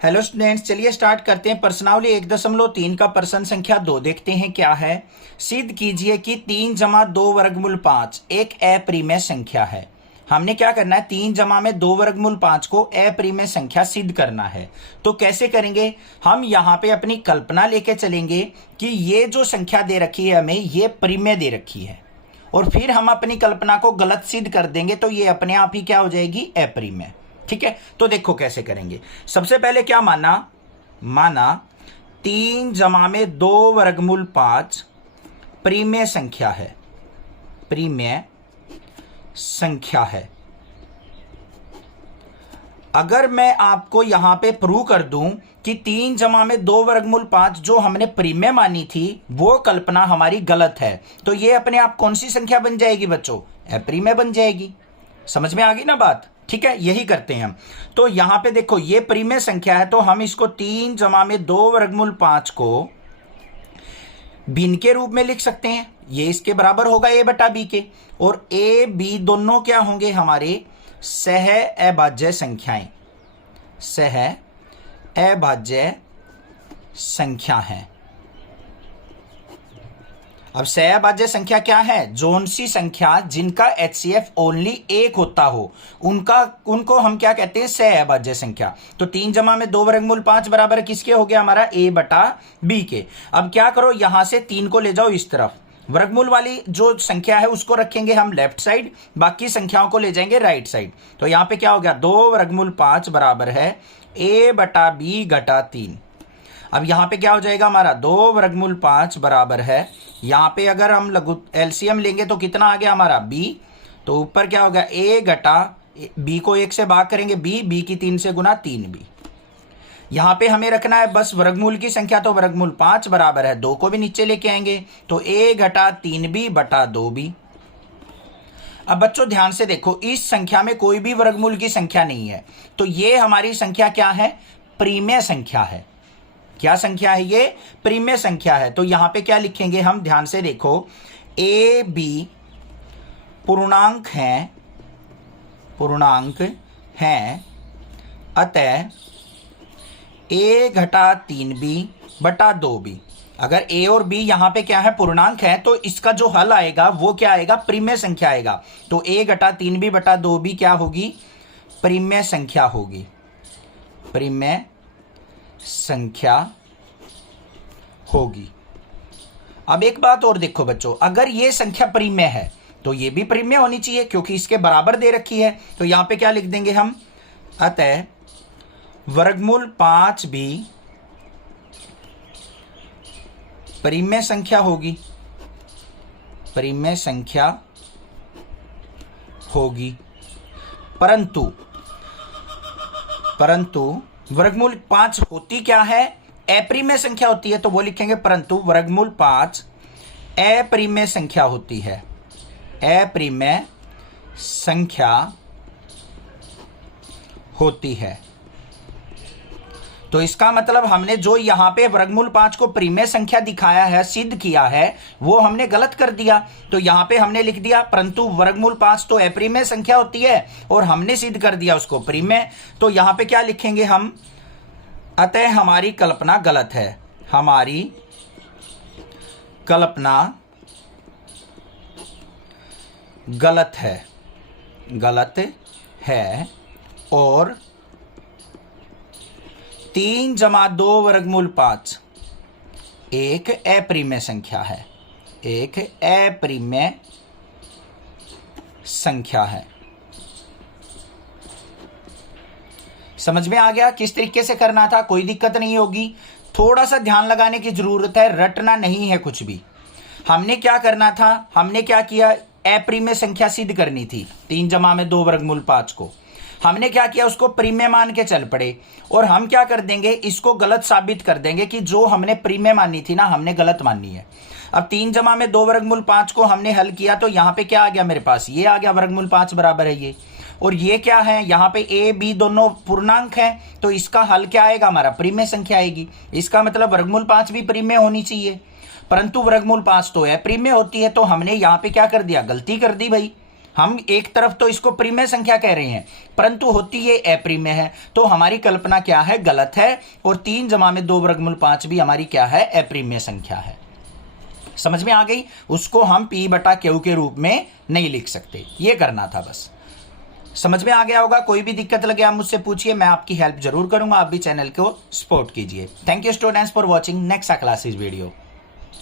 Hello students, चलिए start करते हैं। प्रश्नावली 1.3 का प्रश्न संख्या 2 देखते हैं क्या है। सिद्ध कीजिए कि 3 जमा 2 वर्गमूल 5 एक अप्रिमेय संख्या है। हमने क्या करना है, 3 जमा में 2 वर्गमूल 5 को अप्रिमेय संख्या सिद्ध करना है। तो कैसे करेंगे, हम यहाँ पे अपनी कल्पना लेके चलेंगे कि ये जो संख्या दे रखी है हमें, ये परिमेय दे रखी है, और फिर हम अपनी कल्पना को गलत सिद्ध कर देंगे तो ये अपने आप ही क्या हो जाएगी, अप्रिमेय। ठीक है, तो देखो कैसे करेंगे। सबसे पहले क्या माना 3 जमा में 2 वर्गमूल 5 परिमेय संख्या है, परिमेय संख्या है। अगर मैं आपको यहां पे प्रूव कर दूं कि 3 जमा में 2 वर्गमूल 5 जो हमने परिमेय मानी थी वो कल्पना हमारी गलत है, तो ये अपने आप कौन सी संख्या बन जाएगी बच्चों, अप्रिमेय बन जाएगी। समझ में आ गई ना बात। ठीक है, यही करते हैं हम। तो यहां पे देखो ये परिमेय संख्या है, तो हम इसको 3 जमा में 2 वर्गमूल 5 को भिन्न के रूप में लिख सकते हैं। ये इसके बराबर होगा a बटा b के, और a b दोनों क्या होंगे, हमारे सह अभाज्य संख्याएं, सह अभाज्य संख्या है। अब सहअभाज्य संख्या क्या है, जोन सी संख्या जिनका HCF ओनली 1 होता हो उनको हम क्या कहते हैं, सहअभाज्य संख्या। तो 3 जमा में 2 वर्गमूल 5 बराबर किसके हो गया, हमारा a बटा b के। अब क्या करो, यहां से 3 को ले जाओ इस तरफ, वर्गमूल वाली जो संख्या है उसको रखेंगे हम लेफ्ट साइड, बाकी संख्याओं को ले जाएंगे राइट साइड। तो यहां पे क्या हो गया, 2 वर्गमूल 5 बराबर है a बटा b घटा 3। अब यहां पे क्या हो जाएगा, हमारा 2 वर्गमूल 5 बराबर है, यहां पे अगर हम लघु एलसीएम लेंगे तो कितना आ गया हमारा b, तो ऊपर क्या होगा a घटा b को 1 से भाग करेंगे b की 3 से गुना 3b। यहां पे हमें रखना है बस वर्गमूल की संख्या, तो वर्गमूल 5 बराबर है 2 को भी नीचे लेके आएंगे, तो a घटा 3b बटा 2b। अब बच्चों ध्यान से देखो, इस संख्या में कोई भी वर्गमूल की संख्या नहीं है, तो ये हमारी संख्या क्या है, परिमेय संख्या है। क्या संख्या है ये, परिमेय संख्या है। तो यहां पे क्या लिखेंगे हम, ध्यान से देखो, a b पूर्णांक हैं, अतः a घटा 3b बटा 2b। अगर a और b यहां पे क्या है, पूर्णांक है, तो इसका जो हल आएगा वो क्या आएगा, परिमेय संख्या आएगा। तो a घटा 3b बटा 2b क्या होगी, परिमेय संख्या होगी, परिमेय संख्या होगी। अब एक बात और देखो बच्चों, अगर ये संख्या परिमेय है तो ये भी परिमेय होनी चाहिए, क्योंकि इसके बराबर दे रखी है। तो यहां पे क्या लिख देंगे हम, अतः वर्गमूल 5 भी परिमेय संख्या होगी, परिमेय संख्या होगी। परंतु वर्गमूल 5 होती क्या है, अप्रिमेय संख्या होती है। तो वो लिखेंगे परंतु वर्गमूल 5 अप्रिमेय संख्या होती है, अप्रिमेय संख्या होती है। तो इसका मतलब हमने जो यहां पे वर्गमूल 5 को परिमेय संख्या दिखाया है, सिद्ध किया है, वो हमने गलत कर दिया। तो यहां पे हमने लिख दिया परंतु वर्गमूल 5 तो अप्रिमेय संख्या होती है, और हमने सिद्ध कर दिया उसको परिमेय। तो यहां पे क्या लिखेंगे हम, अतः हमारी कल्पना गलत है, हमारी कल्पना गलत है, और 3 जमा 2 वर्गमूल 5 एक अप्रिमेय संख्या है, एक अप्रिमेय संख्या है। समझ में आ गया किस तरीके से करना था, कोई दिक्कत नहीं होगी। थोड़ा सा ध्यान लगाने की जरूरत है, रटना नहीं है कुछ भी। हमने क्या करना था, हमने क्या किया, अप्रिमेय संख्या सिद्ध करनी थी। 3 जमा में 2 वर्गमूल 5 को हमने क्या किया, उसको परिमेय मान के चल पड़े, और हम क्या कर देंगे, इसको गलत साबित कर देंगे कि जो हमने परिमेय मानी थी ना, हमने गलत मानी है। अब 3 जमा में 2 वर्गमूल 5 को हमने हल किया, तो यहां पे क्या आ गया मेरे पास, ये आ गया, वर्गमूल 5 बराबर है ये, और ये क्या है, यहाँ पे a b दोनों पूर्णांक है, तो इसका हल क्या आएगा, हमारा परिमेय संख्या आएगी। इसका मतलब वर्गमूल 5 भी परिमेय होनी चाहिए, परंतु वर्गमूल 5 तो अप्रिमेय होती है। तो हमने यहाँ पे क्या कर दिया, गलती कर दी भाई। हम एक तरफ तो इसको प्रीमेय संख्या कह रहे हैं, परंतु होती ये अप्रीमेय है, तो हमारी कल्पना क्या है, गलत है। और 3 जमा में 2 वर्गमूल 5 भी हमारी क्या है, अप्रीमेय संख्या है। समझ में आ गई? उसको हम P बटा Q के रूप में नहीं लिख सकते, ये करना था बस। समझ में आ गया होगा? कोई भी दिक्कत लगे आप मुझसे पूछिए, मैं आपकी हेल्प जरूर करूंगा। आप भी चैनल को सपोर्ट कीजिए। Thank you students for watching next classes video.